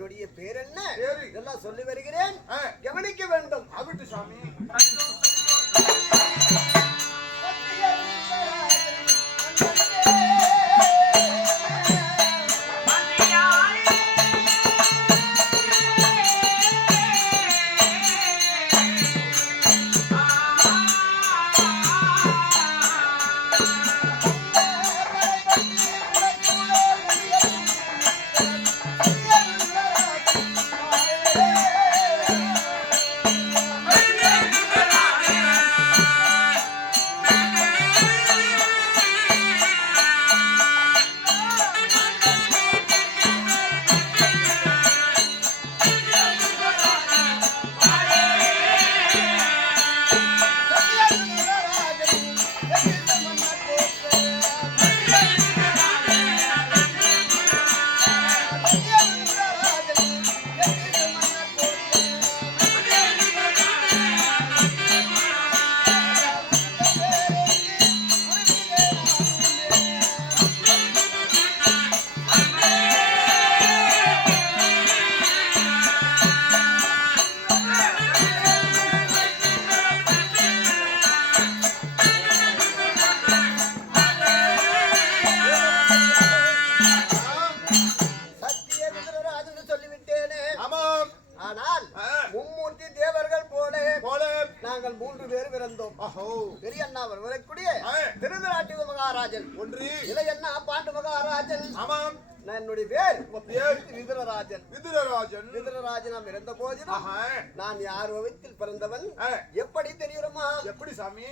இதனுடைய பேர் என்ன? இதெல்லாம் சொல்லி வருகிறேன், கவனிக்க வேண்டும். அவிட்டு சாமி. நான் யார் வயிற்றில் பிறந்தவன் எப்படி தெரியுமா? எப்படி சாமி?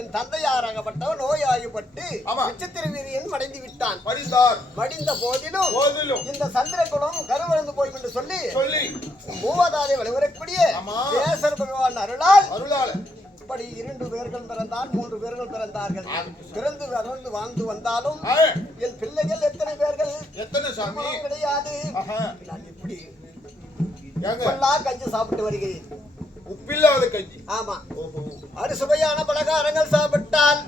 என் தந்தையாராகப்பட்டவர் நோயாகிப்பட்டு நட்சத்திர வீரியன் மடிந்து விட்டான். மடிந்த போதிலும் இந்த சந்திரகுலம் கருவறந்து போய் என்று சொல்லி மூவதாதை வழிவரக்கூடிய கேசர் பகவான் அருளால் இப்படி 2 பேர்கள் பிறந்தார், 3 பேர்கள் பிறந்தார்கள். பிறந்து வளர்ந்து வாழ்ந்து வந்தாலும் என் பிள்ளைகள் எத்தனை பேர்கள்? எத்தனை சாமி? கிடையாது. நான் இப்படி கஞ்சி சாப்பிட்டு வருகிறேன். உப்பில்லாத கஞ்சி. ஆமா. அறுசுவையான பலகாரங்கள் சாப்பிட்டால்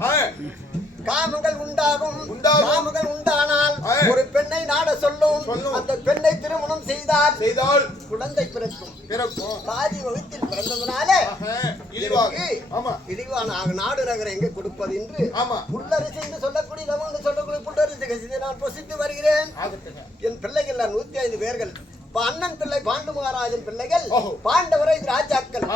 காமங்கள் உண்டாகும் காமங்கள் உண்டானால் ஒரு பெண்ணை நாட சொல்லும் அந்த பெண்ணை திருமணம் செய்தால் குழந்தை பிறக்கும் பாதி வகுத்தில் பிறந்ததுனால இழிவான நாடு நகரம் எங்க கொடுப்பது என்று புல்லரிசி என்று சொல்லக்கூடிய சொல்லக்கூடிய புல்லரிசி நான் பொசித்து வருகிறேன். என் பிள்ளைகள் 105 பேர்கள். அண்ணன் பிள்ளை பாண்டு மகாராஜன் பிள்ளைகள் பாண்டவரை ராஜாக்கள்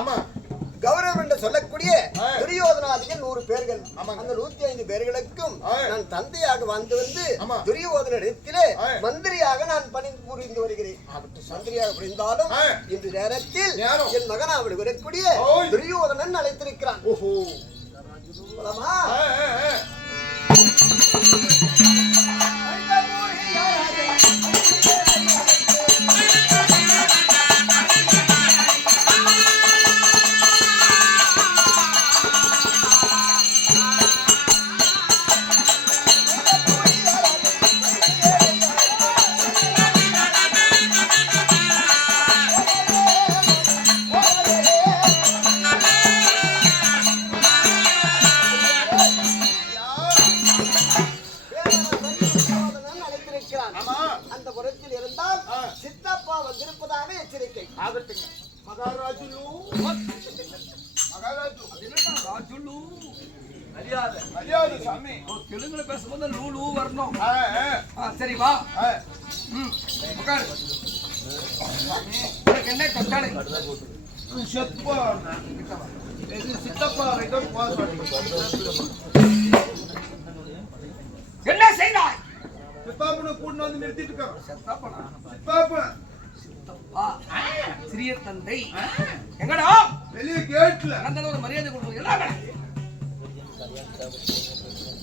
கௌரவம் என்று சொல்லக்கூடிய துரியோதனாதிகள் 100 பேர்கள். அந்த 105 பேர்களுக்கும் நான் தந்தையாக வந்து துரியோதனிடத்திலே மந்திரியாக நான் பணி புரிந்து வருகிறேன். மந்திரியாக புரிந்தாலும் இந்த நேரத்தில் என் மகனாவில் வரக்கூடிய துரியோதனன் அழைத்திருக்கிறான். தெலுங்குல பேசும்போது லூலு வரணும். சரி வா. என்ன கட்டாளை என்ன செய்தாய்? கூட்டு வந்து நிறுத்திட்டு சிறிய தந்தை எங்கடா வெளியே கேட்ல அந்த ஒரு மரியாதை கொடுப்போம். எல்லாமே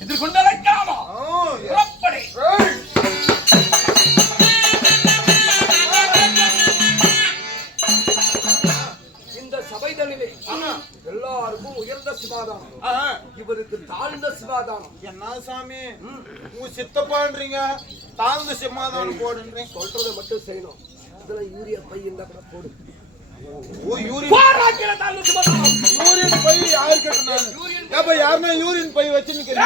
எதிர்கொண்டு வைக்காமா புறப்படி. இந்த சபைதனிலே எல்லாருக்கும் உயர்ந்த சிவாதானம், இவருக்கு தாழ்ந்த சிவாதானம். என்ன சாமி உங்க சித்தப்பான்றீங்க, தாழ்ந்த சிவாதானம் போடுன்றீங்க. சொல்றதை மட்டும் செய்யணும். இதுல யூரியா பை இருந்தா கூட போடு. யூரின் பை யாரு கேட்டாங்க? யாருமே யூரின் பை வச்சு கொடுங்க.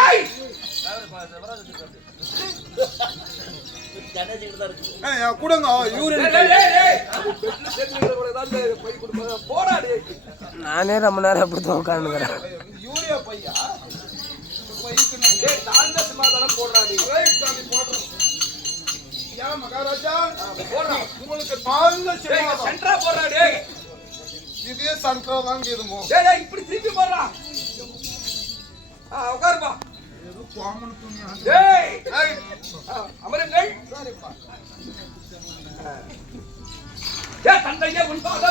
நானே ரொம்ப நேரம் அப்படித்தான் உட்காந்துக்கிறேன். யூரியா பையா சமாதானம் போடுறாடி மகாராஜா உங்களுக்கு தாழ்ந்த சென்ட்ரா போடுறாடி. இதே சென்ட்ரா தான் இதுமோ இப்படி திருப்பி போடுறா. உட்காருப்பா. அமருங்கள். தந்தையே உன்பாக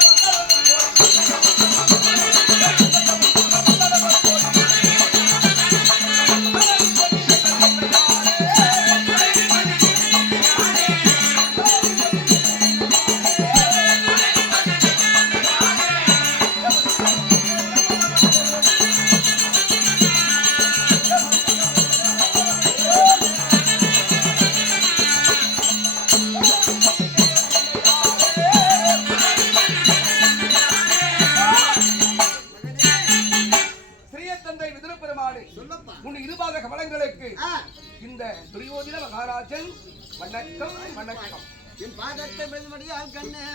இந்த துரியோதன மகாராஜன் வணக்கம் வணக்கம். என் பாதத்தை மெதுமடியால் கண்ணே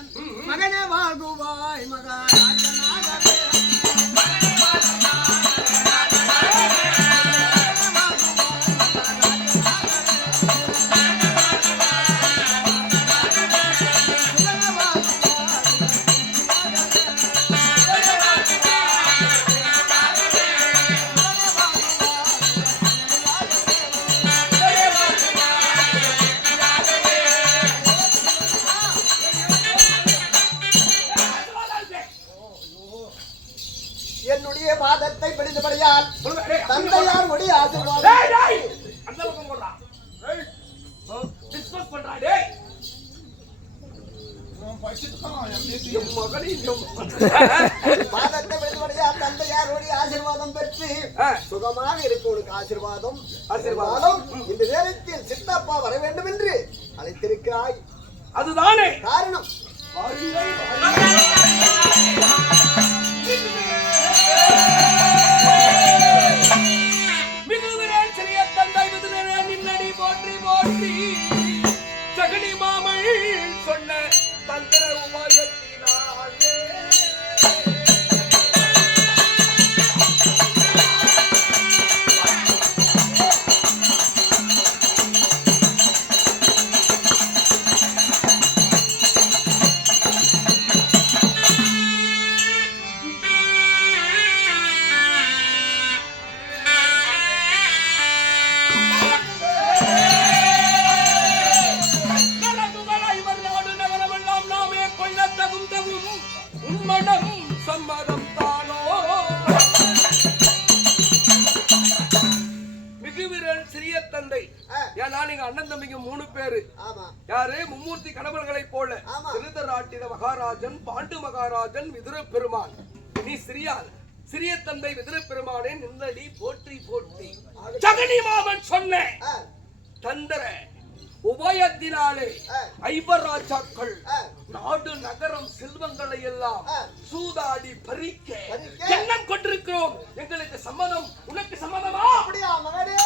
மகனே வாகுவாய் மகாராஜனாகவே. என்னுடைய பாதத்தை பிடித்தபடியால் தந்தையார் ஒடி ஆசீர்வாதம். அந்த பக்கம் போடுறா. டிஸ்கஸ் பண்றா. டேய் பாதத்தை பிடித்தபடியால் தந்தையார் ஒடி ஆசீர்வாதம் பெற்று சுகமாக இருப்பவனுக்கு ஆசீர்வாதம் ஆசீர்வாதம். இந்த நேரத்தில் சித்தப்பா வர வேண்டும் என்று அழைத்திருக்கிறாய். அதுதானே காரணம். மிகுதிரேன் சிறிய சம்மதம் தானோ மிகுவிரல் சிறிய தந்தை ஏன்னா நீங்க அண்ணன் தம்பிக்கு 3 பேரு யாரு மும்மூர்த்தி கடவுள்களை போல திருதராட்டிர மகாராஜன் பாண்டு மகாராஜன் விதுர பெருமான் நீ சிறிய தந்தை விதுர பெருமானே நின்னடி போற்றி போற்றி ஜகனி மாமன் சொன்ன தந்திர உபயத்தினாலே ஐவராஜாக்கள் நாடு நகரம் செல்வங்களை எல்லாம் சூதாடி பறிக்க எண்ணம் கொண்டிருக்கிறோம். எங்களுக்கு சம்மதம், உனக்கு சம்மதமா? அப்படியா மகனே?